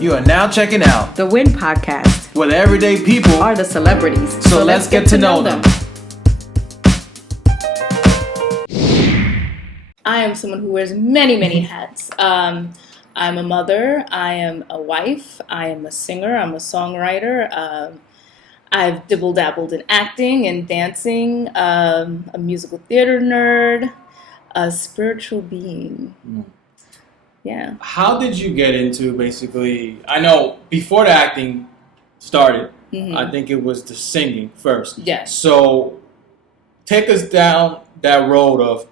You are now checking out the Win Podcast, where the everyday people are the celebrities. So let's get to know them. I am someone who wears many hats. I'm a mother. I am a wife. I am a singer. I'm a songwriter. I've dibble-dabbled in acting and dancing. A musical theater nerd. A spiritual being. Yeah. How did you get into basically, I know before the acting started, I think it was the singing first. Yes. So take us down that road of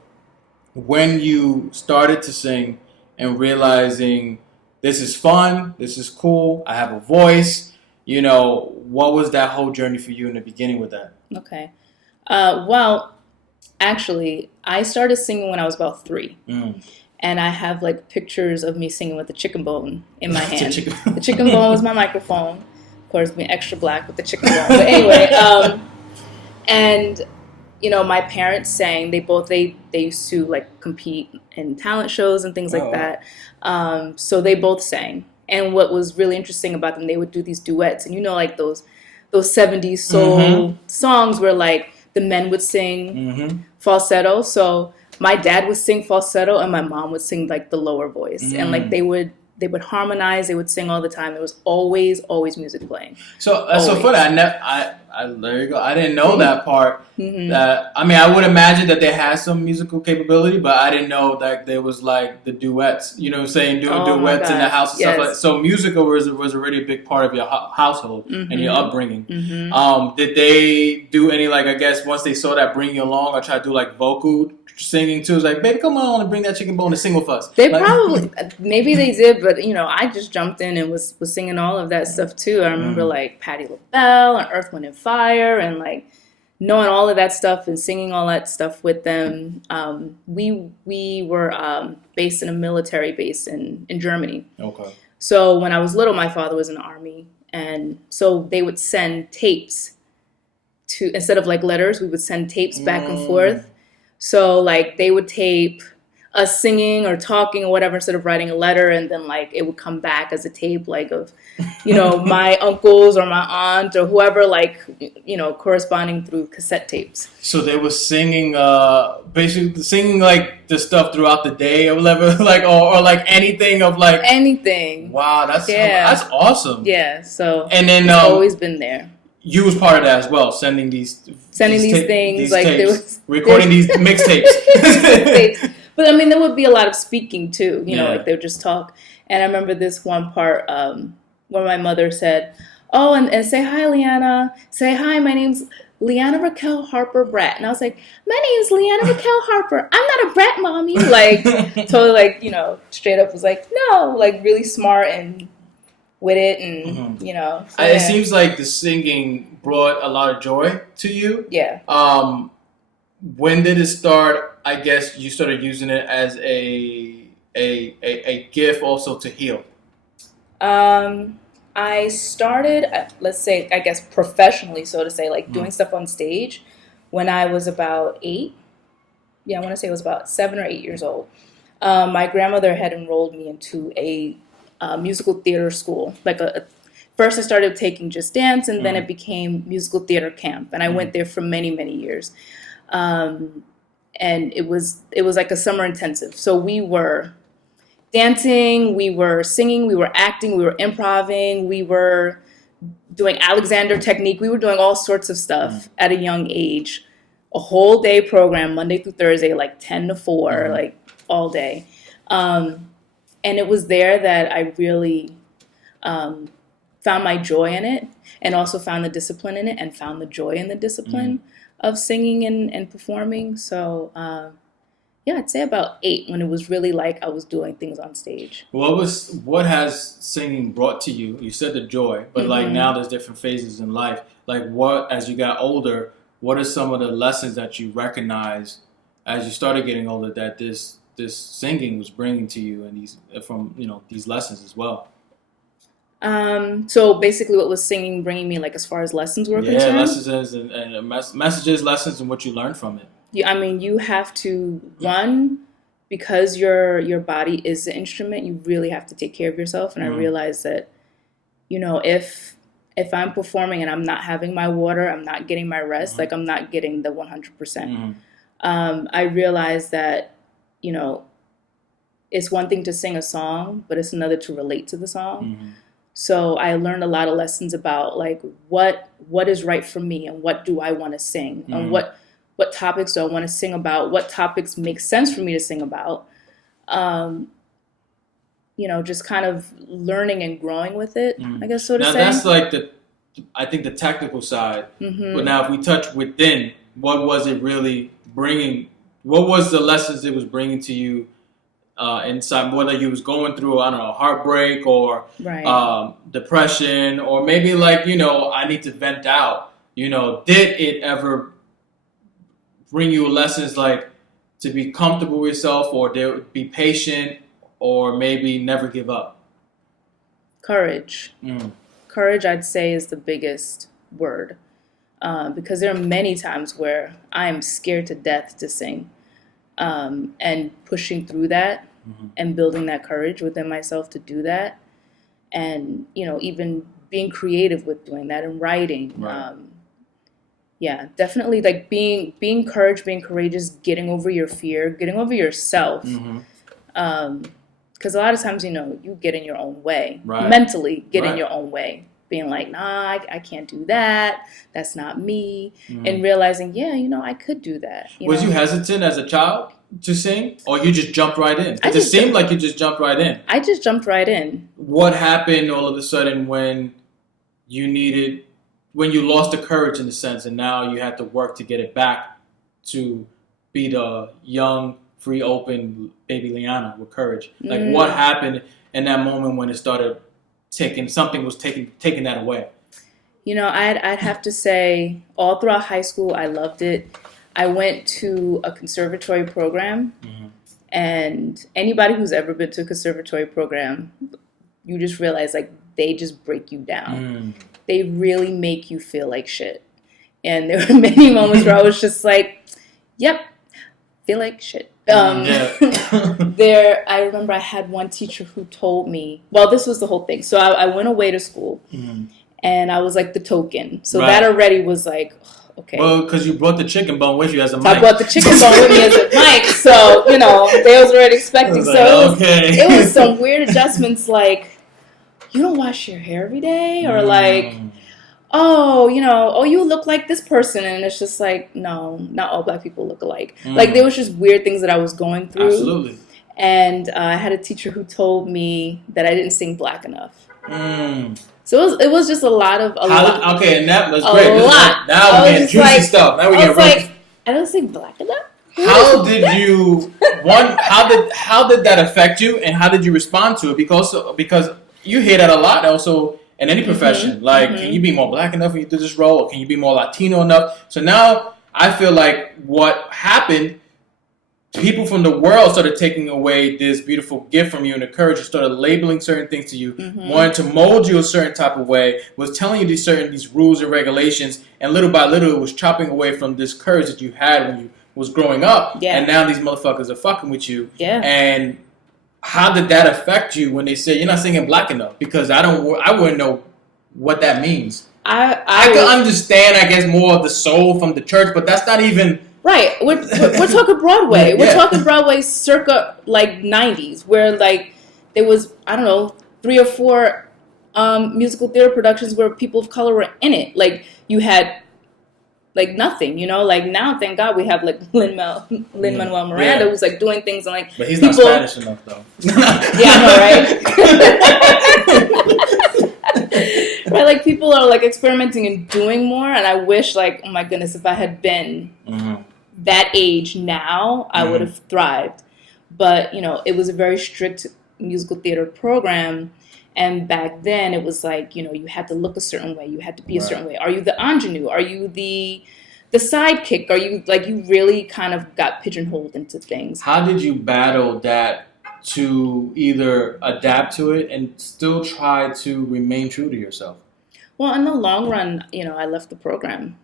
when you started to sing and realizing this is fun, this is cool, I have a voice. You know, what was that whole journey for you in the beginning with that? Okay. Well, actually, I started singing when I was about 3. And I have like pictures of me singing with the chicken bone in my hand. The chicken bone was my microphone. Of course, being extra black with the chicken bone. But anyway, and you know, my parents sang. They used to like compete in talent shows and things like that. So they both sang. And what was really interesting about them, they would do these duets, and you know, like those 70s soul songs where like the men would sing falsetto. So my dad would sing falsetto and my mom would sing like the lower voice. And like they would harmonize, they would sing all the time. There was always music playing. So that's so funny. There you go. I didn't know that part. That I mean, I would imagine that they had some musical capability, but I didn't know that there was like the duets. You know what I'm saying? Doing duets in the house and stuff like that. So musical was already a big part of your household and your upbringing. Did they do any, like, I guess once they saw that bring you along, or try to do like vocal singing too? It's like, baby, come on and bring that chicken bone and sing with us. They like, probably, maybe they did, but you know, I just jumped in and was singing all of that stuff too. I remember like Patti LaBelle and Earth, Wind and Fire, and like knowing all of that stuff and singing all that stuff with them. We were based in a military base in Germany. Okay. So when I was little, my father was in the army, and so they would send tapes to, instead of like letters, we would send tapes back and forth. So like they would tape us singing or talking or whatever instead of writing a letter, and then like it would come back as a tape like of, you know, my uncles or my aunt or whoever, like, you know, corresponding through cassette tapes. So they were singing, basically singing like the stuff throughout the day or whatever, like or like anything of like anything. Wow, that's awesome. Yeah. So and then it's always been there. You was part of that as well, sending these things, like tapes, recording these mixtapes. But I mean, there would be a lot of speaking too, you know, like they would just talk. And I remember this one part where my mother said, "Oh, and say hi, Liana. Say hi. My name's Liana Raquel Harper Bratt." And I was like, "My name's Liana Raquel Harper. I'm not a brat, mommy." Like totally, like, you know, straight up was like, no, like really smart and with it, and you know. So, it seems like the singing brought a lot of joy to you. Yeah. When did it start? I guess you started using it as a gift also to heal. I started, let's say, I guess professionally, so to say, like doing stuff on stage when I was about 8. Yeah, I want to say it was about 7 or 8 years old. My grandmother had enrolled me into a musical theater school. Like first I started taking just dance, and then it became musical theater camp, and I went there for many years. And it was like a summer intensive. So we were dancing, we were singing, we were acting, we were improvising, we were doing Alexander technique, we were doing all sorts of stuff at a young age. A whole day program, Monday through Thursday, like 10 to 4, like all day. And it was there that I really found my joy in it, and also found the discipline in it, and found the joy in the discipline of singing and performing. So yeah, I'd say about 8, when it was really like I was doing things on stage. What has singing brought to you? You said the joy, but like now there's different phases in life. Like what, as you got older, what are some of the lessons that you recognize as you started getting older that this singing was bringing to you, and these lessons as well? So basically what was singing bringing me, like, as far as lessons were concerned? Yeah, lessons and messages, lessons, and what you learned from it. I mean, you have to, one, because your body is the instrument, you really have to take care of yourself. And I realized that you know, if I'm performing and I'm not having my water, I'm not getting my rest, like I'm not getting the 100%. I realized that, you know, it's one thing to sing a song, but it's another to relate to the song. So I learned a lot of lessons about like what is right for me and what do I want to sing and what topics do I want to sing about, what topics make sense for me to sing about. You know, just kind of learning and growing with it, I guess, so to say. Now that's like I think the technical side. But now if we touch within, what was it really bringing? What was the lessons it was bringing to you inside? Whether you was going through, I don't know, heartbreak or depression, or maybe like, you know, I need to vent out. You know, did it ever bring you lessons like to be comfortable with yourself, or to be patient, or maybe never give up? Courage. Courage, I'd say, is the biggest word. Because there are many times where I am scared to death to sing. And pushing through that and building that courage within myself to do that. And, you know, even being creative with doing that and writing. Yeah, definitely like being courageous, getting over your fear, getting over yourself. Because a lot of times, you know, you get in your own way, mentally get in your own way, being like, nah, I can't do that. That's not me. And realizing, yeah, you know, I could do that. Was you hesitant as a child to sing, or you just jumped right in? It just seemed like you just jumped right in. I just jumped right in. What happened all of a sudden when you lost the courage in a sense, and now you had to work to get it back to be the young, free, open baby Liana with courage? Like what happened in that moment when it started taking that away? You know, I'd have to say all throughout high school, I loved it. I went to a conservatory program, and anybody who's ever been to a conservatory program, you just realize like they just break you down. They really make you feel like shit. And there were many moments where I was just like, yep, feel like shit. I remember I had one teacher who told me, well, this was the whole thing. So I went away to school, and I was like the token. So that already was like, okay. Well, because you brought the chicken bone with you as a mic. I brought the chicken bone with me as a mic. So, you know, they was already expecting. It was some weird adjustments like, you don't wash your hair every day? Or like, oh, you know, oh, you look like this person. And it's just like, no, not all black people look alike. Like, there was just weird things that I was going through. Absolutely. And I had a teacher who told me that I didn't sing black enough. So it was just a lot. Okay, and that was great. A lot. Now we're getting juicy stuff. Now we're getting like, I don't sing black enough. How did that affect you, and how did you respond to it? Because you hear that a lot also in any profession. Like, can you be more black enough when you do this role, or can you be more Latino enough? So now I feel like what happened, people from the world started taking away this beautiful gift from you and the courage, started labeling certain things to you, wanting to mold you a certain type of way, was telling you these rules and regulations, and little by little it was chopping away from this courage that you had when you was growing up. And now these motherfuckers are fucking with you. And how did that affect you when they say you're not singing black enough? Because I wouldn't know what that means. I could understand, I guess, more of the soul from the church, but that's not even... Right, we're talking Broadway. We're talking Broadway circa like 90s, where like there was, I don't know, 3 or 4 musical theater productions where people of color were in it. Like you had like nothing, you know. Like now, thank God, we have like Lin-Manuel Miranda, who's like doing things and like. But he's not Spanish enough, though. Yeah, I know, right? Right, like people are like experimenting and doing more, and I wish, like, oh my goodness, if I had been that age now, I would have thrived. But you know, it was a very strict musical theater program. And back then, it was like, you know, you had to look a certain way. You had to be a certain way. Are you the ingenue? Are you the sidekick? Are you, like, you really kind of got pigeonholed into things. How did you battle that to either adapt to it and still try to remain true to yourself? Well, in the long run, you know, I left the program.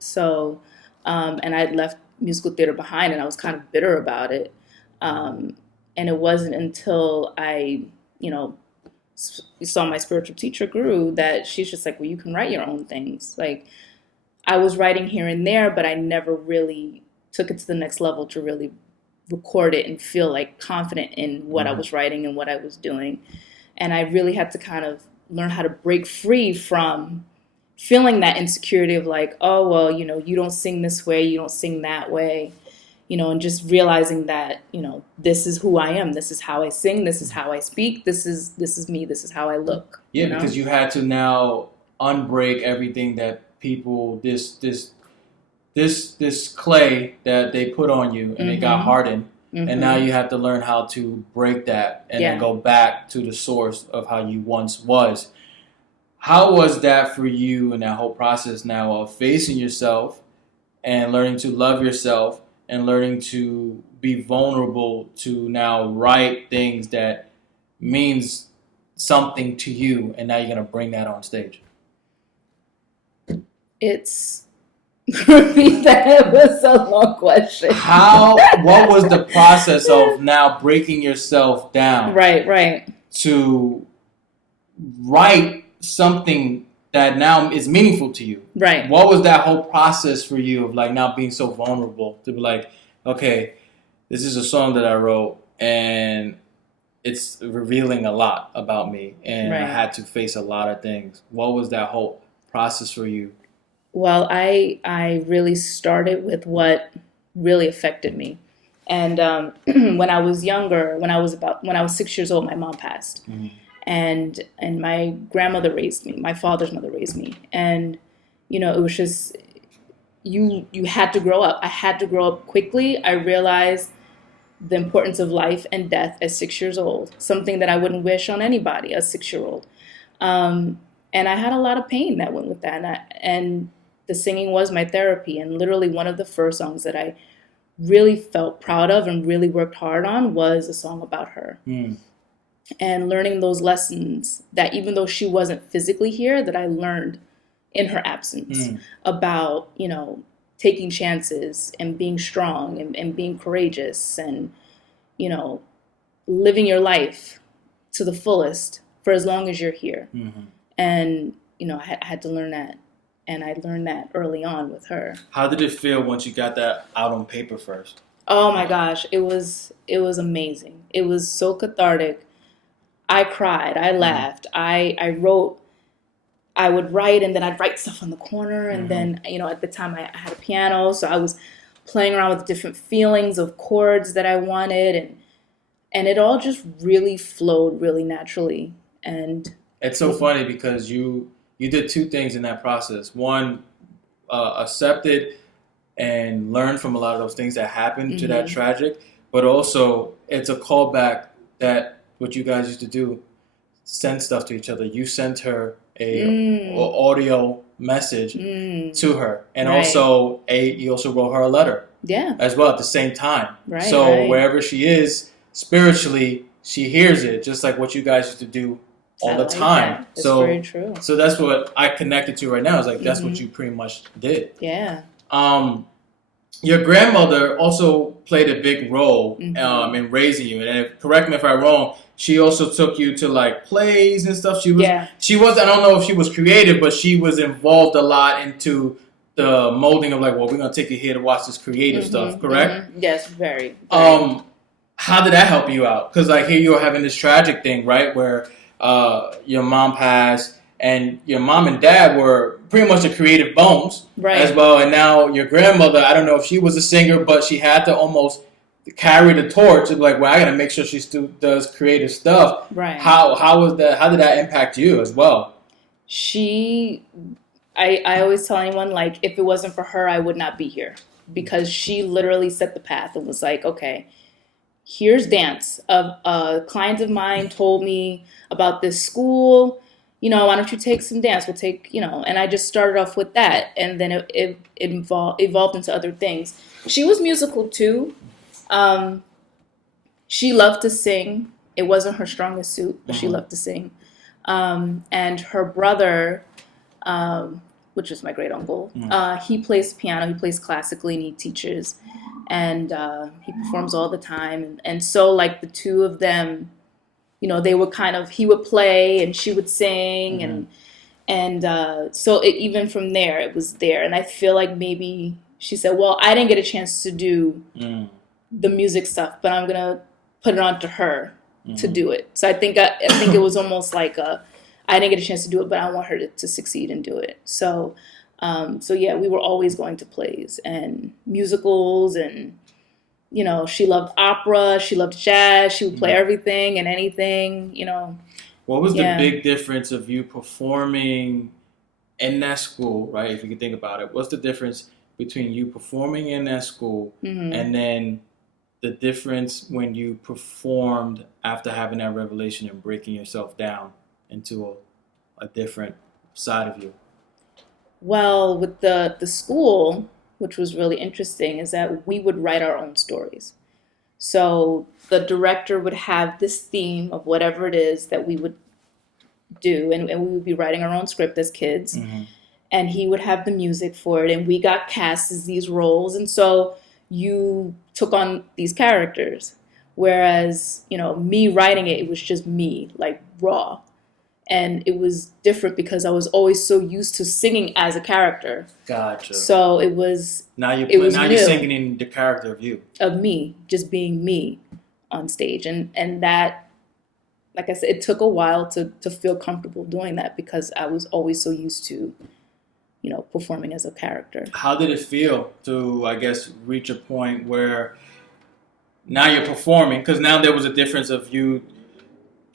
So, and I left musical theater behind, and I was kind of bitter about it. And it wasn't until I, you know, saw my spiritual teacher grew, that she's just like, well, you can write your own things. Like, I was writing here and there, but I never really took it to the next level to really record it and feel like confident in what I was writing and what I was doing. And I really had to kind of learn how to break free from feeling that insecurity of like, oh, well, you know, you don't sing this way, you don't sing that way, you know, and just realizing that, you know, this is who I am. This is how I sing. This is how I speak. This is me. This is how I look. Yeah, you know? because you had to now unbreak everything that people, this clay that they put on you and it got hardened. And now you have to learn how to break that and then go back to the source of how you once was. How was that for you in that whole process now of facing yourself and learning to love yourself and learning to be vulnerable to now write things that means something to you, and now you're going to bring that on stage? That was a long question. What was the process of now breaking yourself down? Right. To write something that now is meaningful to you. Right. What was that whole process for you of like now being so vulnerable to be like, okay, this is a song that I wrote and it's revealing a lot about me and I had to face a lot of things. What was that whole process for you? Well, I really started with what really affected me. And when I was younger, when I was 6 years old, my mom passed. And my grandmother raised me. My father's mother raised me. And, you know, it was just, you had to grow up. I had to grow up quickly. I realized the importance of life and death at 6 years old, something that I wouldn't wish on anybody, a 6-year-old. And I had a lot of pain that went with that. And the singing was my therapy. And literally one of the first songs that I really felt proud of and really worked hard on was a song about her. And learning those lessons that even though she wasn't physically here, that I learned in her absence about, you know, taking chances and being strong and being courageous and, you know, living your life to the fullest for as long as you're here. And, you know, I had to learn that. And I learned that early on with her. How did it feel once you got that out on paper first? Oh my gosh, it was amazing. It was so cathartic. I cried, I laughed, I wrote, I would write and then I'd write stuff on the corner and then, you know, at the time I had a piano, so I was playing around with different feelings of chords that I wanted and it all just really flowed really naturally. And it's so funny because you did two things in that process. One, accepted and learned from a lot of those things that happened to that tragic, but also it's a callback that what you guys used to do, send stuff to each other. You sent her a audio message to her, and also you also wrote her a letter as well at the same time. So wherever she is spiritually, she hears it, just like what you guys used to do all the time. That's very true. So that's what I connected to right now. Is like that's what you pretty much did. Yeah. Your grandmother also played a big role in raising you, and correct me if I'm wrong. She also took you to like plays and stuff. She was. I don't know if she was creative, but she was involved a lot into the molding of like, well, we're gonna take you here to watch this creative stuff. Correct? Yes, very. How did that help you out? Because like here you are having this tragic thing, right, where your mom passed, and your mom and dad were pretty much the creative bones as well. And now your grandmother, I don't know if she was a singer, but she had to almost carry the torch of like, well, I got to make sure she still does creative stuff. Right. How was that? How did that impact you as well? I always tell anyone, like, if it wasn't for her, I would not be here, because she literally set the path and was like, okay, here's dance. A client of mine told me about this school. You know, why don't you take some dance? We'll take, you know, and I just started off with that. And then it evolved into other things. She was musical too. She loved to sing. It wasn't her strongest suit, but she loved to sing. And her brother, which is my great uncle, he plays piano. He plays classically and he teaches. And he performs all the time. And so, like, the two of them they would he would play and she would sing, so even from there, it was there. And I feel like maybe she said, well, I didn't get a chance to do the music stuff, but I'm going to put it on to her to do it. So I think it was almost like I didn't get a chance to do it, but I want her to succeed and do it. So, yeah, we were always going to plays and musicals, and she loved opera, she loved jazz, she would play everything and anything, What was the big difference of you performing in that school, right? If you can think about it, what's the difference between you performing in that school and then the difference when you performed after having that revelation and breaking yourself down into a different side of you? Well, with the school, which was really interesting, is that we would write our own stories. So the director would have this theme of whatever it is that we would do, and we would be writing our own script as kids, and he would have the music for it, and we got cast as these roles, and so you took on these characters. Whereas, me writing it was just me, like raw. And it was different because I was always so used to singing as a character. Gotcha. So it was. Now you're singing in the character of you. Of me, just being me on stage, and that, like I said, it took a while to feel comfortable doing that because I was always so used to, performing as a character. How did it feel to, I guess, reach a point where now you're performing? Because now there was a difference of you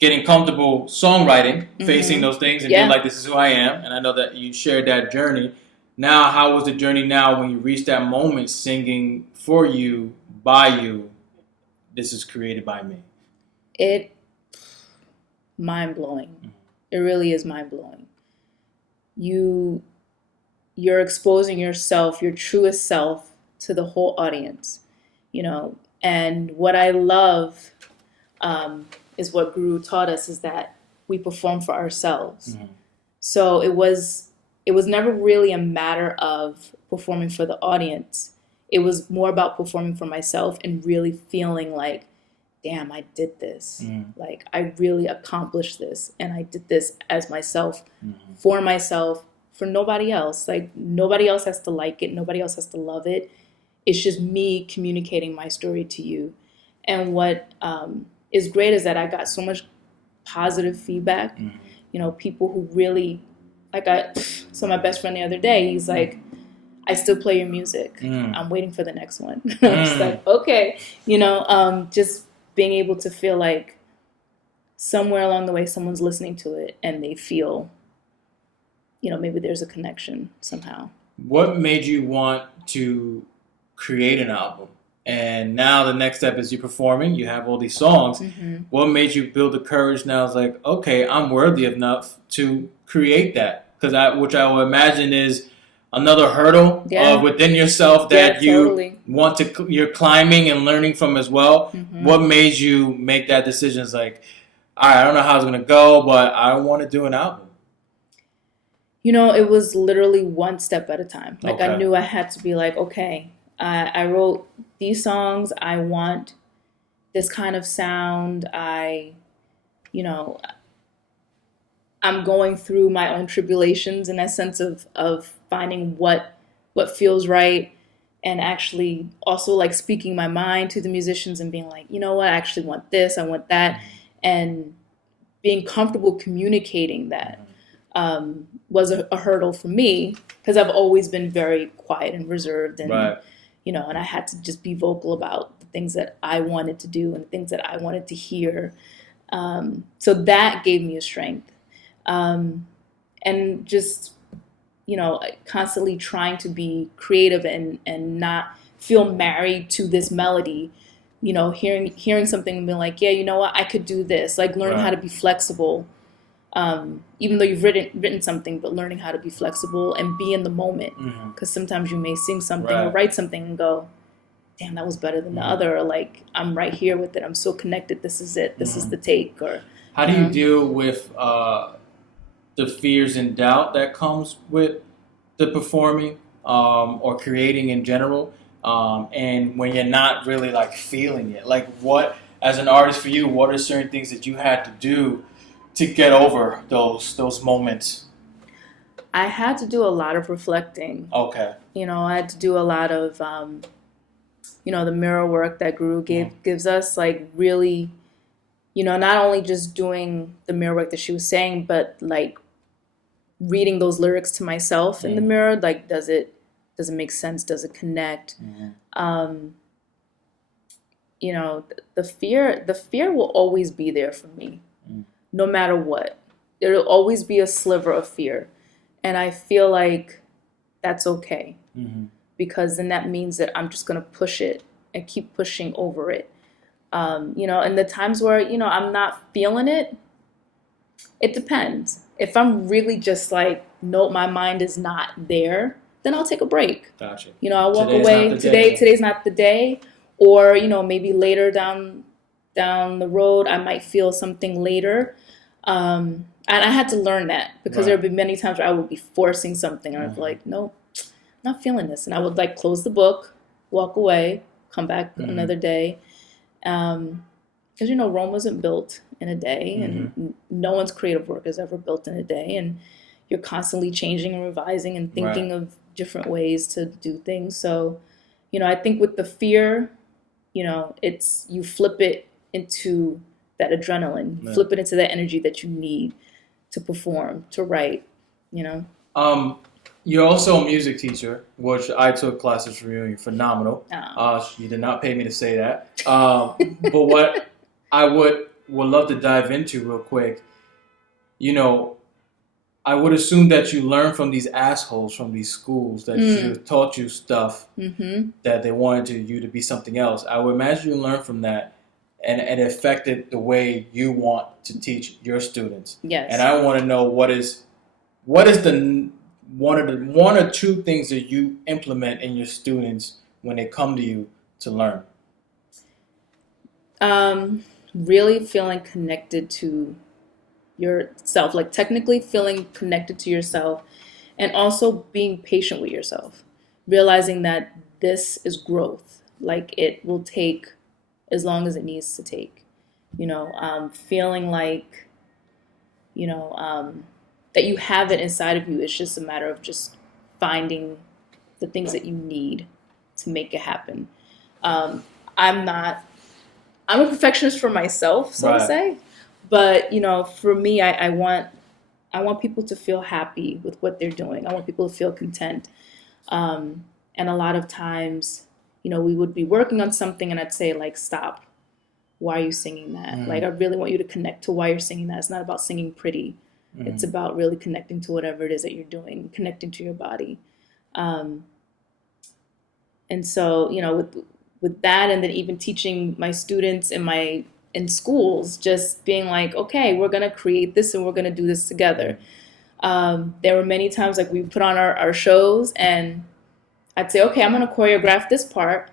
getting comfortable songwriting, facing those things, and being like, this is who I am. And I know that you shared that journey. Now, how was the journey now when you reached that moment singing for you, by you, this is created by me? Mind-blowing. It really is mind-blowing. You're exposing yourself, your truest self, to the whole audience, And what I love is what Guru taught us, is that we perform for ourselves. So it was never really a matter of performing for the audience. It was more about performing for myself and really feeling like, damn, I did this. Like, I really accomplished this, and I did this as myself, for myself, for nobody else. Like, nobody else has to like it. Nobody else has to love it. It's just me communicating my story to you. And what is great is that I got so much positive feedback. People who really, so my best friend the other day, he's like, I still play your music. I'm waiting for the next one. I'm just like, okay. Just being able to feel like somewhere along the way someone's listening to it and they feel, maybe there's a connection somehow. What made you want to create an album? And now the next step is you're performing, you have all these songs. What made you build the courage now? It's like, okay, I'm worthy enough to create that. Which I would imagine is another hurdle within yourself that you want to, you're climbing and learning from as well. What made you make that decision? It's like, all right, I don't know how it's going to go, but I want to do an album. It was literally one step at a time. Okay. I knew I had to be like, okay, I wrote these songs. I want this kind of sound. I'm going through my own tribulations in that sense of finding what feels right, and actually also like speaking my mind to the musicians and being like, what, I actually want this, I want that, and being comfortable communicating that was a hurdle for me because I've always been very quiet and reserved, and and I had to just be vocal about the things that I wanted to do and the things that I wanted to hear. So that gave me a strength. And just, constantly trying to be creative and not feel married to this melody, hearing something and being like, yeah, you know what, I could do this. Like learning how to be flexible, even though you've written something, but learning how to be flexible and be in the moment. Because sometimes you may sing something or write something and go, damn, that was better than the other. Or like, I'm right here with it. I'm so connected. This is it. This is the take. Or how do you deal with the fears and doubt that comes with the performing or creating in general, and when you're not really like feeling it? Like what as an artist for you, what are certain things that you had to do to get over those moments? I had to do a lot of reflecting. Okay. I had to do a lot of, the mirror work that Guru gives us, like really, not only just doing the mirror work that she was saying, but like reading those lyrics to myself in the mirror. Like, does it make sense? Does it connect? The fear will always be there for me, no matter what. There'll always be a sliver of fear. And I feel like that's okay, because then that means that I'm just going to push it and keep pushing over it. And the times where, I'm not feeling it, it depends. If I'm really just like, no, my mind is not there, then I'll take a break. Gotcha. I'll walk away. Today's not the day. Or, maybe later down the road, I might feel something later. And I had to learn that, because there would be many times where I would be forcing something and I'd be like, nope, not feeling this. And I would like close the book, walk away, come back another day. Because, Rome wasn't built in a day, and no one's creative work is ever built in a day. And you're constantly changing and revising and thinking of different ways to do things. So, I think with the fear, it's, you flip it into that adrenaline, flip it into that energy that you need to perform, to write, You're also a music teacher, which I took classes from you. You're phenomenal. You did not pay me to say that. But what I would love to dive into real quick, I would assume that you learned from these assholes from these schools that you taught you stuff that they wanted you to be something else. I would imagine you learned from that, and it affected the way you want to teach your students. Yes. And I want to know what is the one or two things that you implement in your students when they come to you to learn. Really feeling connected to yourself, like technically feeling connected to yourself, and also being patient with yourself, realizing that this is growth. Like, it will take as long as it needs to take, feeling like, that you have it inside of you. It's just a matter of just finding the things that you need to make it happen. I'm a perfectionist for myself, so to say. But, for me, I want people to feel happy with what they're doing. I want people to feel content. And a lot of times, we would be working on something and I'd say, like, stop. Why are you singing that? Like, I really want you to connect to why you're singing that. It's not about singing pretty. It's about really connecting to whatever it is that you're doing, connecting to your body. And so, with that, and then even teaching my students in schools, just being like, okay, we're going to create this and we're going to do this together. There were many times, like, we put on our shows and I'd say, okay, I'm going to choreograph this part.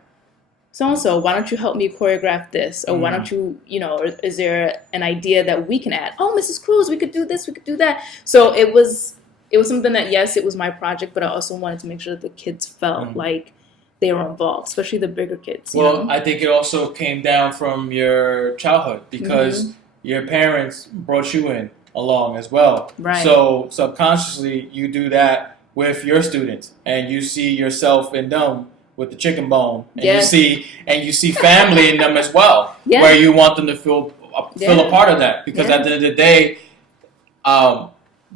So-and-so, why don't you help me choreograph this? Or why don't you, or is there an idea that we can add? Oh, Mrs. Cruz, we could do this, we could do that. So it was something that, yes, it was my project, but I also wanted to make sure that the kids felt like they were involved, especially the bigger kids. Well, I think it also came down from your childhood, because your parents brought you in along as well. Right. So subconsciously, you do that with your students, and you see yourself in them with the chicken bone, and you see family in them as well, where you want them to feel a part of that, because at the end of the day,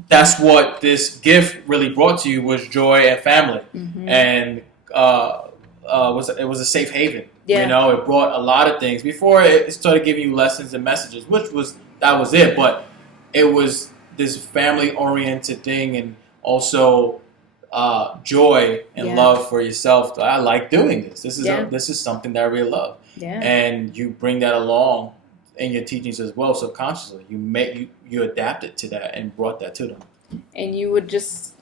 that's what this gift really brought to you, was joy and family, and it was a safe haven. It brought a lot of things before it started giving you lessons and messages, that was it, but it was this family oriented thing, and also joy and love for yourself. I like doing this. This is something that I really love. And you bring that along in your teachings as well, subconsciously. You adapted to that and brought that to them. And you would just,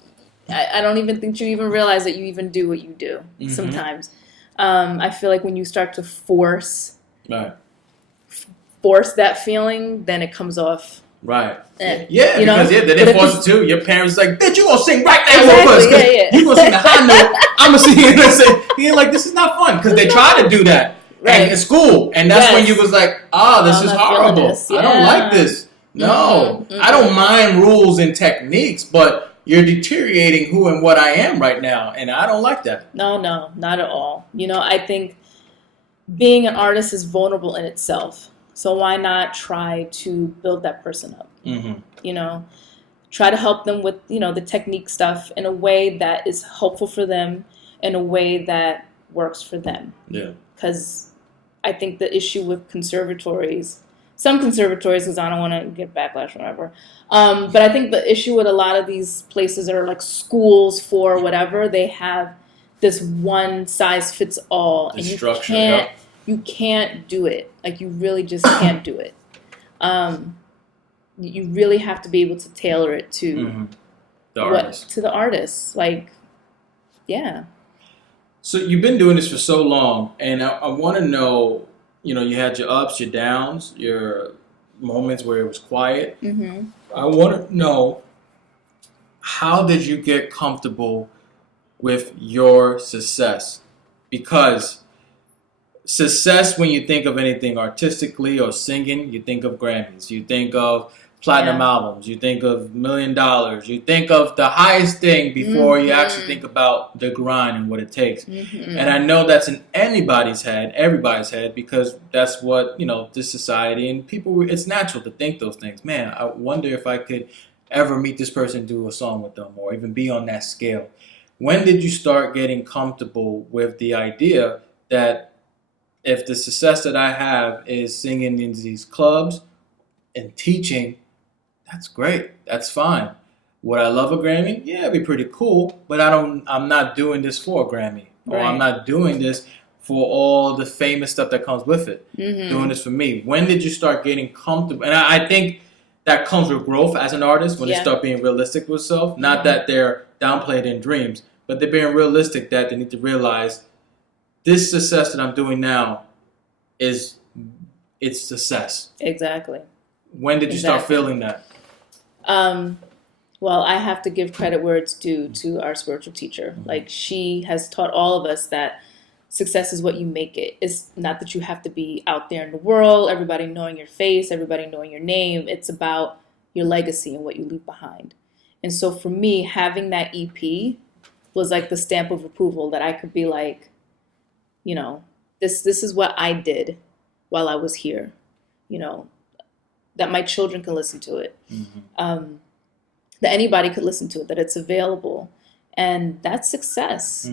I don't even think you even realize that you even do what you do sometimes. I feel like when you start to force that feeling, then it comes off. Right. Because they didn't force it too. Your parents like, bitch, you gonna sing right now with us. You gonna sing the high note. I'm gonna sing it and say, like, this is not fun. Because they try to do that. and in school. And that's when you was like, this is horrible. This. I don't like this. No, I don't mind rules and techniques, but you're deteriorating who and what I am right now, and I don't like that. No, not at all. I think being an artist is vulnerable in itself. So why not try to build that person up? Try to help them with, the technique stuff in a way that is helpful for them, in a way that works for them. Yeah. Because I think the issue with some conservatories, because I don't want to get backlash or whatever, but I think the issue with a lot of these places that are like schools for whatever, they have this one size fits all. And you can't do it. Like, you really just can't do it. You really have to be able to tailor it to the artist. Like, yeah. So you've been doing this for so long, and I want to know, you had your ups, your downs, your moments where it was quiet. I want to know, how did you get comfortable with your success? Because success, when you think of anything artistically or singing, you think of Grammys, you think of platinum albums, you think of $1 million, you think of the highest thing before you actually think about the grind and what it takes. And I know that's in everybody's head, because that's what, this society and people, it's natural to think those things. Man, I wonder if I could ever meet this person, do a song with them, or even be on that scale. When did you start getting comfortable with the idea that if the success that I have is singing in these clubs and teaching, that's great. That's fine. Would I love a Grammy? Yeah, it'd be pretty cool. But I'm not doing this for a Grammy, or I'm not doing this for all the famous stuff that comes with it. Doing this for me. When did you start getting comfortable? And I think that comes with growth as an artist, when they start being realistic with self. Not that they're downplayed in dreams, but they're being realistic, that they need to realize this success that I'm doing now it's success. Exactly. When did you start feeling that? Well, I have to give credit where it's due to our spiritual teacher. Like, she has taught all of us that success is what you make it. It's not that you have to be out there in the world, everybody knowing your face, everybody knowing your name. It's about your legacy and what you leave behind. And so for me, having that EP was like the stamp of approval, that I could be like, this is what I did while I was here, that my children can listen to it, that anybody could listen to it, that it's available. And that's success.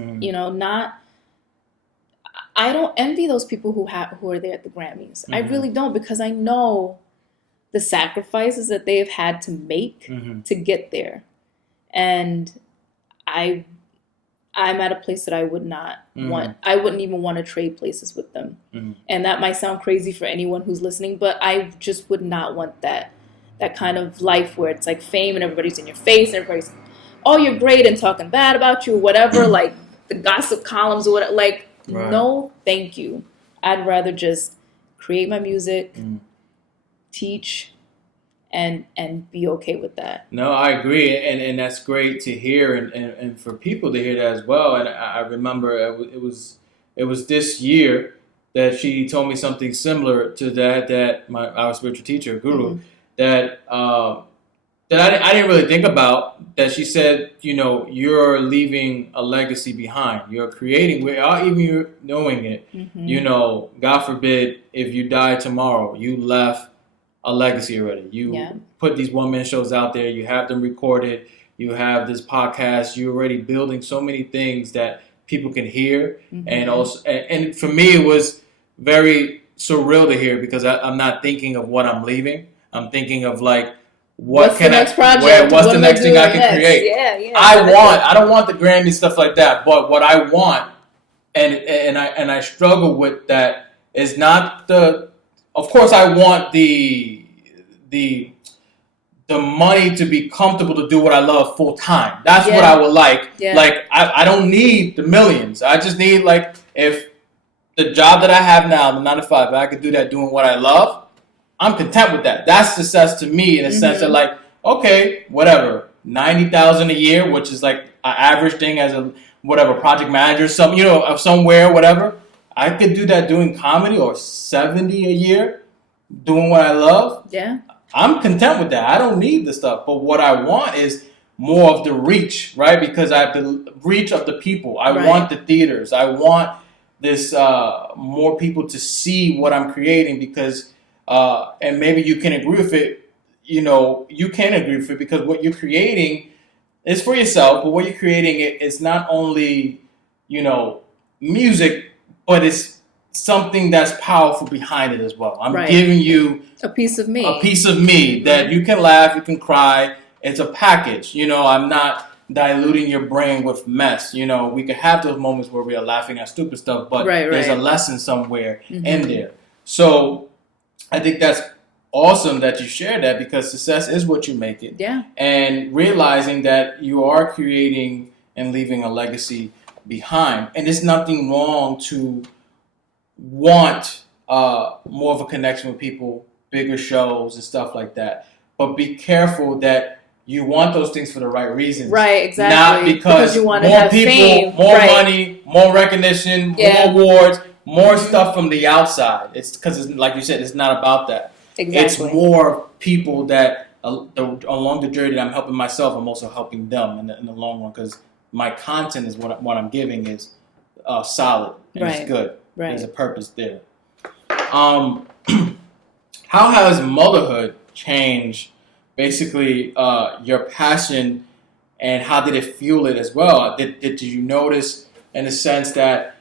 I don't envy those people who are there at the Grammys. I really don't, because I know the sacrifices that they have had to make to get there. And I'm at a place that I would not want. I wouldn't even want to trade places with them. And that might sound crazy for anyone who's listening, but I just would not want that kind of life where it's like fame and everybody's in your face and everybody's, oh, you're great, and talking bad about you or whatever, like the gossip columns or whatever. Like, no, thank you. I'd rather just create my music, teach, and be okay with that. No, I agree, and that's great to hear, and for people to hear that as well. And I remember it was this year that she told me something similar to that our spiritual teacher, Guru, that I didn't really think about. That she said, you're leaving a legacy behind. You're creating, without even you knowing it. God forbid if you die tomorrow, you left a legacy already. You put these one-man shows out there. You have them recorded. You have this podcast. You're already building so many things that people can hear. And also, and for me, it was very surreal to hear, because I'm not thinking of what I'm leaving. I'm thinking of like, what's the next thing I can create? I don't want the Grammy stuff like that. But what I want, and I struggle with that, is not the. Of course, I want the money to be comfortable to do what I love full time. That's what I would like. Like, I don't need the millions. I just need, like, if the job that I have now, the 9 to 5, if I could do that doing what I love, I'm content with that. That's success to me, in a sense that, like, okay, whatever, $90,000 a year, which is like an average thing as a project manager, somewhere, whatever. I could do that doing comedy or 70 a year doing what I love. Yeah. I'm content with that. I don't need the stuff. But what I want is more of the reach, right? Because I have the reach of the people. I want the theaters. I want this more people to see what I'm creating because, and maybe you can agree with it. You know, you can agree with it because what you're creating is for yourself, but what you're creating is not only, you know, music, but it's something that's powerful behind it as well. I'm giving you a piece of me. A piece of me that you can laugh, you can cry. It's a package. You know, I'm not diluting your brain with mess. You know, we could have those moments where we are laughing at stupid stuff, but there's a lesson somewhere in there. So I think that's awesome that you share that because success is what you make it. Yeah. And realizing that you are creating and leaving a legacy behind. And there's nothing wrong to want more of a connection with people, bigger shows and stuff like that. But be careful that you want those things for the right reasons. Right, exactly. Not because you want more to have people, fame. more money, more recognition, more awards, more stuff from the outside. It's because, like you said, it's not about that. Exactly. It's more people that along the journey that I'm helping myself, I'm also helping them in the long run because my content is what I'm giving is solid and it's good. Right. There's a purpose there. How has motherhood changed basically your passion and how did it fuel it as well? Did you notice in a sense that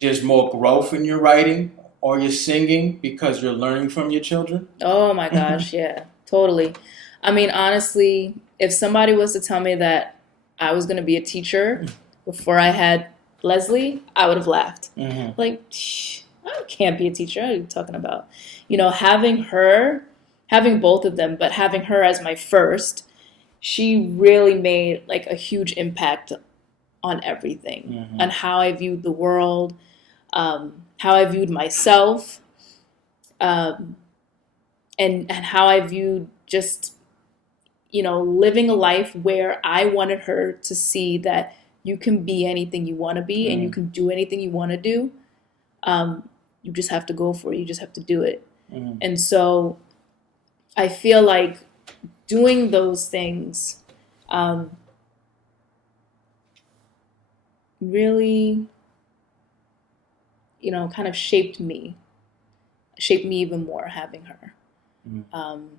there's more growth in your writing or your singing because you're learning from your children? Oh my gosh, yeah, totally. I mean, honestly, if somebody was to tell me that I was going to be a teacher before I had Leslie, I would have laughed. Like, I can't be a teacher. What are you talking about? You know, having both of them, but having her as my first, she really made like a huge impact on everything, on how I viewed the world, how I viewed myself, and how I viewed just, you know, living a life where I wanted her to see that you can be anything you want to be and you can do anything you want to do. You just have to go for it. You just have to do it. And so I feel like doing those things really, you know, kind of shaped me even more having her.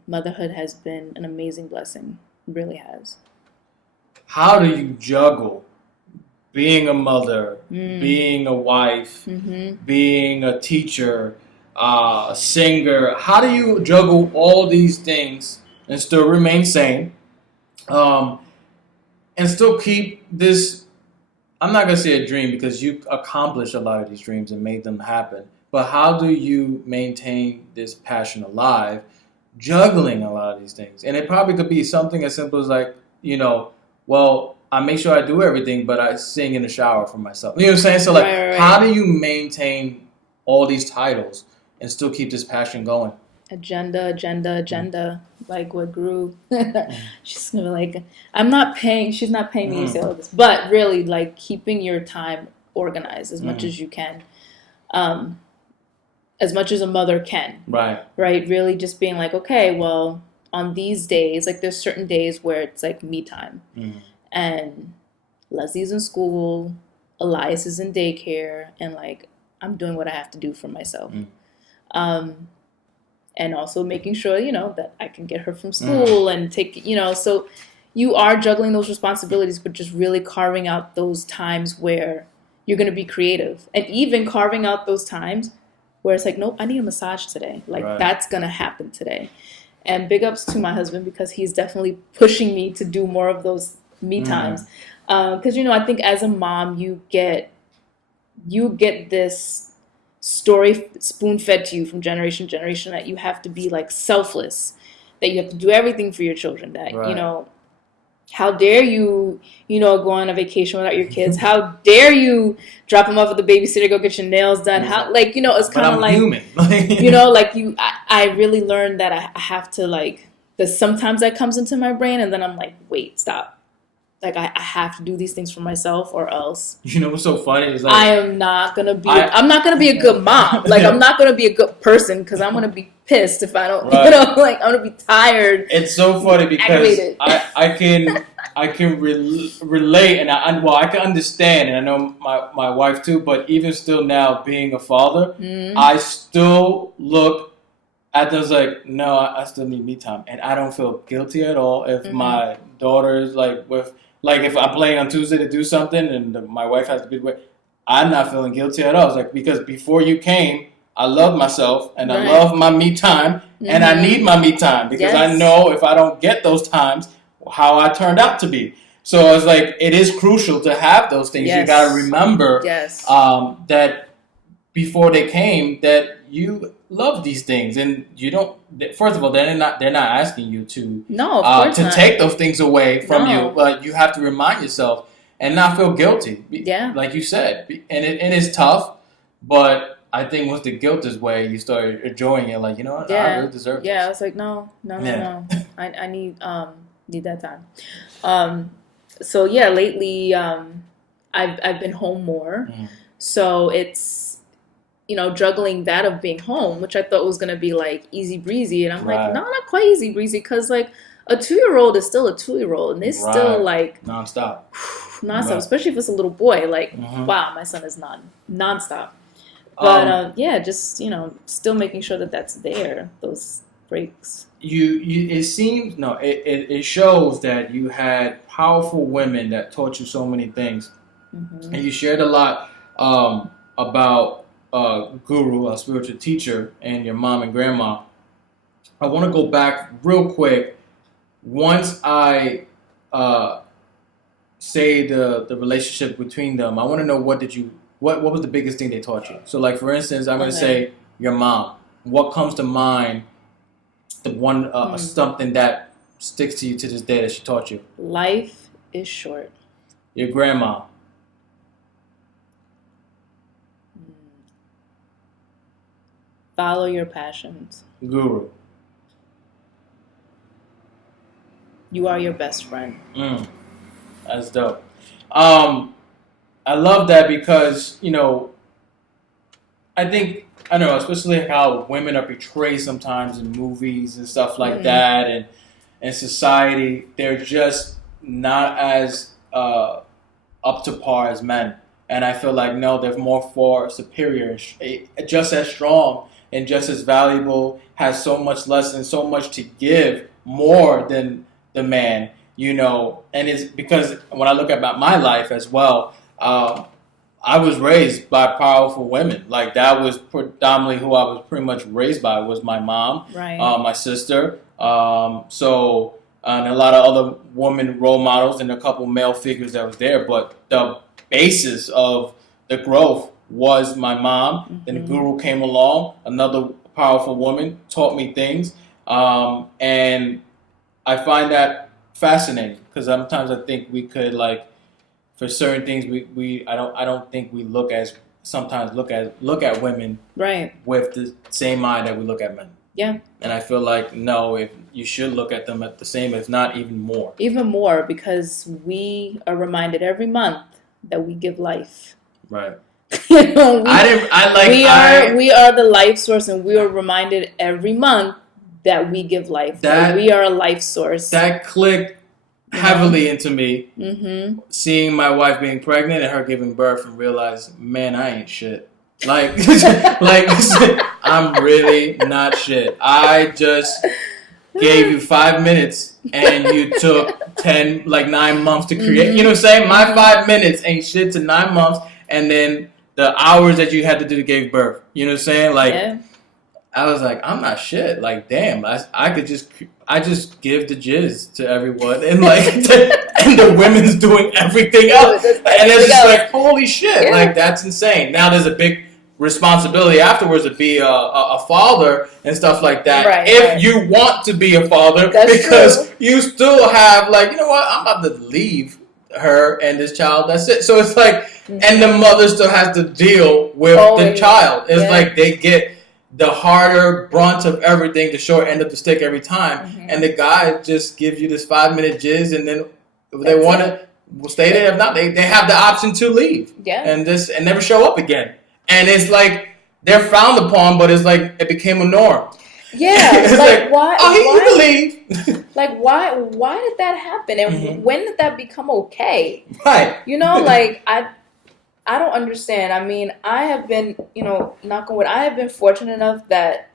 Motherhood has been an amazing blessing. It really has. How do you juggle being a mother, being a wife, being a teacher, a singer? How do you juggle all these things and still remain sane and still keep this, I'm not going to say a dream because you accomplished a lot of these dreams and made them happen, but how do you maintain this passion alive, juggling a lot of these things? And it probably could be something as simple as like, you know, well, I make sure I do everything, but I sing in the shower for myself. You know what I'm saying? So like, how do you maintain all these titles and still keep this passion going? Agenda. Like what grew. She's gonna be like, she's not paying me to say all this. But really, like keeping your time organized as much as you can. As much as a mother can. Right. Really just being like, okay, well, on these days, like there's certain days where it's like me time. And Leslie's in school, Elias is in daycare, and like I'm doing what I have to do for myself. And also making sure, you know, that I can get her from school and take, you know, so you are juggling those responsibilities, but just really carving out those times where you're going to be creative. And even carving out those times where it's like, nope, I need a massage today. Like that's going to happen today. And big ups to my husband because he's definitely pushing me to do more of those me times. Because, you know, I think as a mom, you get this story spoon-fed to you from generation to generation that you have to be like selfless, that you have to do everything for your children, that you know, how dare you, you know, go on a vacation without your kids, how dare you drop them off at the babysitter, go get your nails done, how, like, you know, it's kind of like human. You know, like I really learned that I have to, like, because sometimes that comes into my brain and then I'm like, wait, stop, like I have to do these things for myself or else. You know what's so funny is like I am not gonna be. I'm not gonna be a good mom. Like I'm not gonna be a good person because I'm gonna be pissed if I don't. Right. Like I'm gonna be tired. It's so funny because I can relate and I can understand, and I know my wife too. But even still now, being a father, I still look at those like, no, I still need me time, and I don't feel guilty at all if my daughter is like if I play on Tuesday to do something and my wife has to be away. I'm not feeling guilty at all. It's like, because before you came, I love myself and I love my me time and I need my me time because I know if I don't get those times, how I turned out to be. So it's like, it is crucial to have those things. You got to remember that before they came, that you love these things, and you don't. First of all, they're not asking you to take those things away from you, but you have to remind yourself and not feel guilty. Yeah, like you said, and it is tough, but I think once the guilt is away, you start enjoying it. Like, you know what, I really deserve this. I was like, no. I need that time. So yeah, lately I've been home more, so it's, you know, juggling that of being home, which I thought was going to be like easy breezy. And I'm like, no, not quite easy breezy. Cause like a 2-year-old is still a 2-year-old and they're still like nonstop, especially if it's a little boy. Like, wow, my son is nonstop. But just, you know, still making sure that that's there, those breaks. It shows that you had powerful women that taught you so many things. And you shared a lot about guru, a spiritual teacher, and your mom and grandma. I want to go back real quick. Once I say the relationship between them, I want to know what was the biggest thing they taught you. So, like, for instance, I'm going to say your mom. What comes to mind? The one something that sticks to you to this day that she taught you. Life is short. Your grandma. Follow your passions. Guru. You are your best friend. That's dope. I love that because, you know, I don't know, especially how women are portrayed sometimes in movies and stuff like that, and in society, they're just not as up to par as men. And I feel like, no, they're more far superior, just as strong and just as valuable, has so much less and so much to give more than the man, you know. And it's because when I look at my life as well, I was raised by powerful women. Like, that was predominantly who I was pretty much raised by, was my mom, my sister. And a lot of other woman role models and a couple male figures that was there. But the basis of the growth was my mom. Then the guru came along, another powerful woman, taught me things. And I find that fascinating because sometimes I think we could, like, for certain things, I don't think we look at women with the same eye that we look at men. Yeah. And I feel like, no, if you should look at them at the same, if not even more. Even more, because we are reminded every month that we give life. Right. You know, we are the life source, and we are reminded every month that we give life. That we are a life source. That clicked heavily into me, seeing my wife being pregnant and her giving birth, and realize, man, I ain't shit. Like, I'm really not shit. I just gave you 5 minutes and you took 9 months to create. You know what I'm saying? My 5 minutes ain't shit to 9 months, and then the hours that you had to do to give birth. You know what I'm saying? Like, I was like, I'm not shit. Like, damn, I just give the jizz to everyone, and like, and the women's doing everything else, and it's just like, holy shit, like, that's insane. Now there's a big responsibility afterwards to be a father and stuff like that. If you want to be a father, because you still have, like, you know what, I'm about to leave her and this child. That's it. So it's like, and the mother still has to deal with the child. It's like they get the harder brunt of everything, the short end of the stick every time. And the guy just gives you this 5-minute jizz, and then If they want to stay there, if not, they have the option to leave. Yeah. And never show up again. And it's like they're frowned upon, but it's like it became a norm. Yeah. It's like why? You can leave. Like why did that happen? And when did that become okay? Right. You know, like I don't understand. I mean, I have been, knock on wood, I have been fortunate enough that,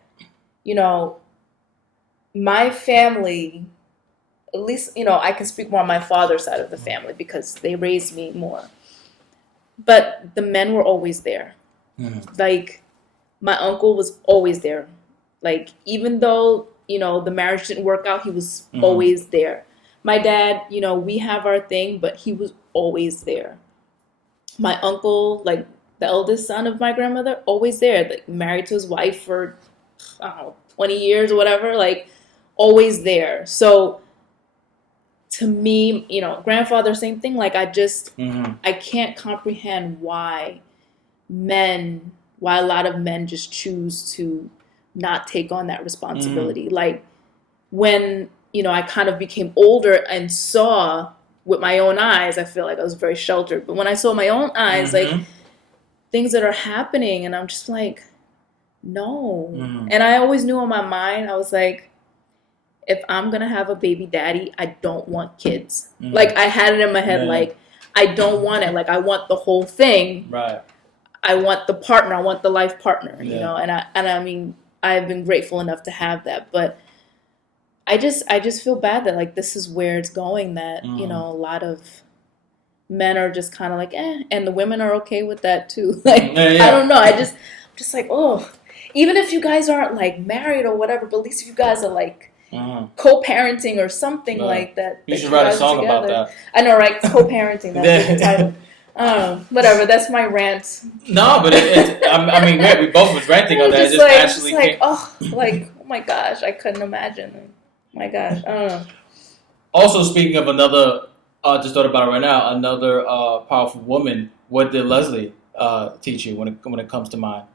my family, at least, I can speak more on my father's side of the family because they raised me more. But the men were always there. Like, my uncle was always there. Like, even though, the marriage didn't work out, he was always there. My dad, we have our thing, but he was always there. My uncle, like, the eldest son of my grandmother, always there. Like, married to his wife for, I don't know, 20 years or whatever. Like, always there. So, to me, grandfather, same thing. Like, I just, I can't comprehend why a lot of men just choose to not take on that responsibility. Like, when, I kind of became older and saw with my own eyes, I feel like I was very sheltered. But when I saw my own eyes, like, things that are happening, and I'm just like, no. And I always knew in my mind, I was like, if I'm going to have a baby daddy, I don't want kids. Like, I had it in my head, like, I don't want it. Like, I want the whole thing. Right. I want the partner. I want the life partner, and I mean, I've been grateful enough to have that. But I just feel bad that, like, this is where it's going, that, a lot of men are just kind of like, and the women are okay with that too. Like, I don't know. I'm just like, oh, even if you guys aren't, like, married or whatever, but at least if you guys are, like, co-parenting or something like that. You should write a song about that. I know, right? Co-parenting. That's the title. Whatever. That's my rant. No, but I mean, we both was ranting on that. Oh my gosh, I couldn't imagine. Oh my gosh, I don't know. Also, speaking of another, just thought about it right now. Another powerful woman. What did Leslie teach you when it comes to mind?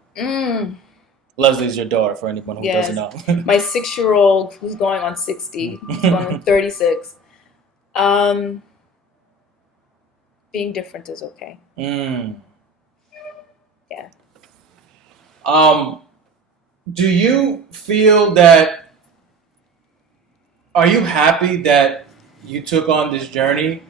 Leslie's your daughter, for anyone who doesn't know. My 6-year-old, who's going on 60, going on 36. Being different is okay. Yeah. Do you feel that? Are you happy that you took on this journey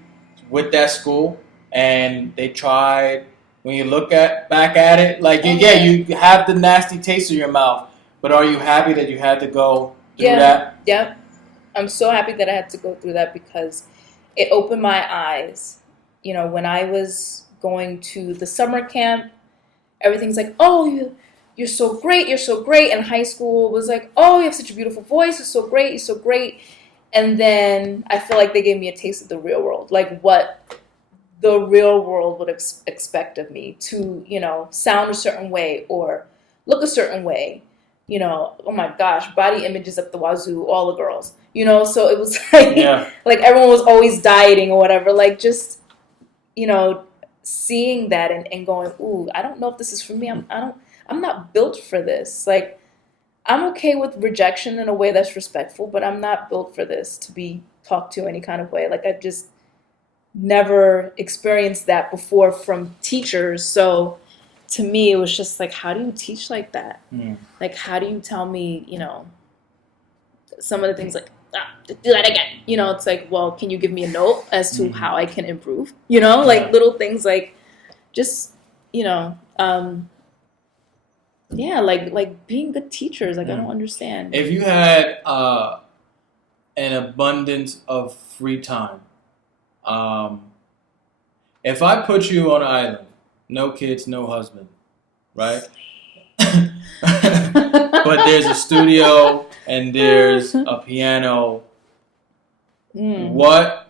with that school and they tried? When you look back at it, like, you have the nasty taste in your mouth, but are you happy that you had to go through that? Yeah. I'm so happy that I had to go through that because it opened my eyes. When I was going to the summer camp, everything's like, oh, you're so great, you're so great. And high school was like, oh, you have such a beautiful voice, you're so great, you're so great. And then I feel like they gave me a taste of the real world, like what the real world would expect of me to, sound a certain way or look a certain way. Oh my gosh, body images up the wazoo, all the girls, so it was like, like everyone was always dieting or whatever, like just, seeing that and going, ooh, I don't know if this is for me. I'm not built for this. Like, I'm okay with rejection in a way that's respectful, but I'm not built for this, to be talked to any kind of way. Like, I've just never experienced that before from teachers. So to me, it was just like, how do you teach like that? Like, how do you tell me, some of the things like, do that again. It's like, well, can you give me a note as to how I can improve? Like little things like just, like being good teachers. Like, I don't understand. If you had an abundance of free time, if I put you on an island, no kids, no husband, right? But there's a studio and there's a piano. What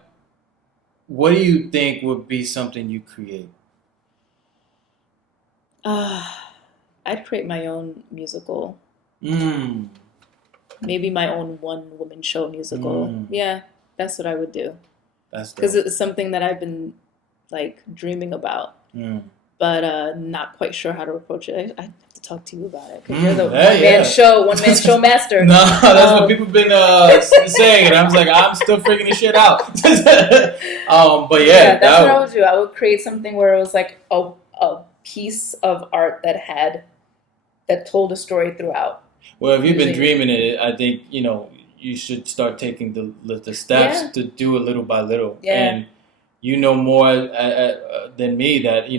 do you think would be something you create? I'd create my own musical. Maybe my own one-woman show musical. Yeah, that's what I would do. Because it's something that I've been like dreaming about, but not quite sure how to approach it. I have to talk to you about it because you're the one man show master. No, that's what people have been saying, and I was like, I'm still figuring this shit out. But that's what I would do. I would create something where it was like a piece of art that told a story throughout. Well, if you've been dreaming it, I think you should start taking the steps to do it little by little. Yeah. And you know more than me that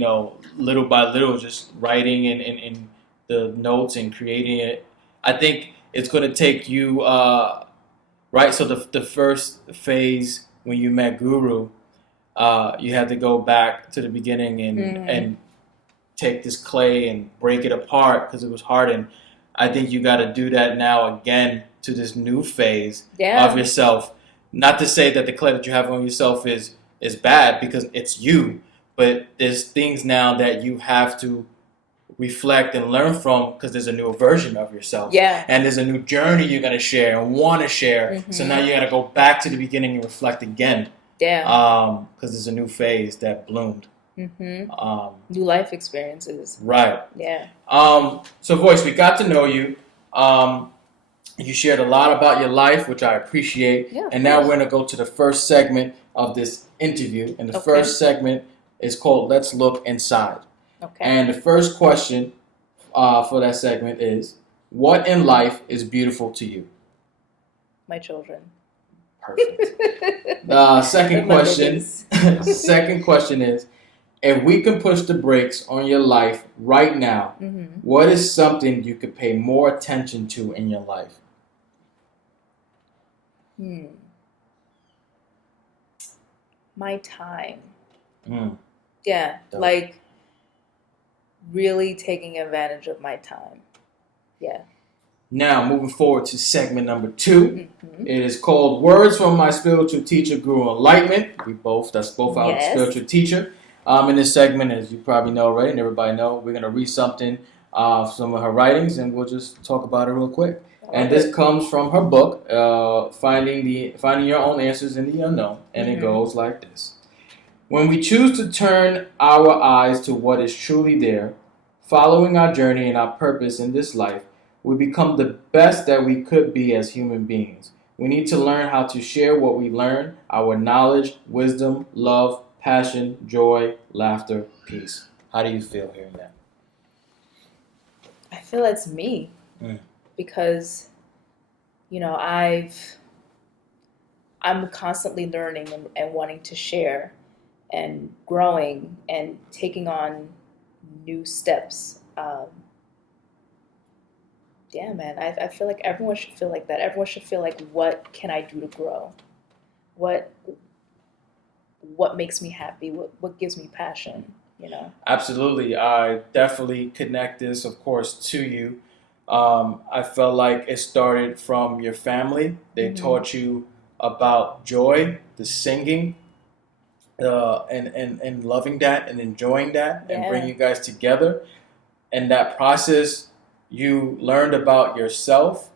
little by little, just writing in the notes and creating it. I think it's going to take you right. So the first phase when you met Guru, you had to go back to the beginning and take this clay and break it apart because it was hardened. I think you got to do that now again to this new phase of yourself. Not to say that the clay that you have on yourself is bad because it's you, but there's things now that you have to reflect and learn from because there's a new version of yourself. Yeah. And there's a new journey you're going to share and want to share. Mm-hmm. So now you got to go back to the beginning and reflect again. Yeah. Because there's a new phase that bloomed. Mm-hmm. New life experiences. Right. Yeah. So, Voice, we got to know you. You shared a lot about your life, which I appreciate. Yeah, and now we're going to go to the first segment of this interview. And the first segment is called Let's Look Inside. Okay. And the first question for that segment is, what in life is beautiful to you? My children. Perfect. Second question is, if we can push the brakes on your life right now, what is something you could pay more attention to in your life? My time. Yeah, like really taking advantage of my time. Yeah. Now, moving forward to segment number 2. It is called Words from My Spiritual Teacher, Guru Enlightenment. That's both our spiritual teacher. In this segment, as you probably know already, and everybody know, we're going to read something, some of her writings, and we'll just talk about it real quick. And this comes from her book, Finding Your Own Answers in the Unknown, and it goes like this. When we choose to turn our eyes to what is truly there, following our journey and our purpose in this life, we become the best that we could be as human beings. We need to learn how to share what we learn, our knowledge, wisdom, love, passion, joy, laughter, peace. How do you feel hearing that? I feel it's me because, I'm constantly learning and wanting to share and growing and taking on new steps. Yeah, man, I feel like everyone should feel like that. Everyone should feel like, what can I do to grow? What makes me happy? What gives me passion? Absolutely. I definitely connect this, of course, to you. I felt like it started from your family. They taught you about joy, the singing, and loving that and enjoying that and bringing you guys together. And that process, you learned about yourself,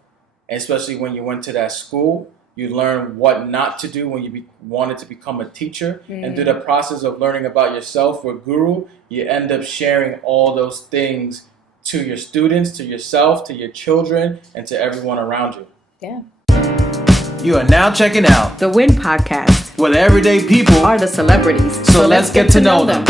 especially when you went to that school. You learn what not to do when you wanted to become a teacher. And through the process of learning about yourself with Guru, you end up sharing all those things to your students, to yourself, to your children, and to everyone around you. Yeah. You are now checking out the Win Podcast, where the everyday people are the celebrities. So let's get to know them.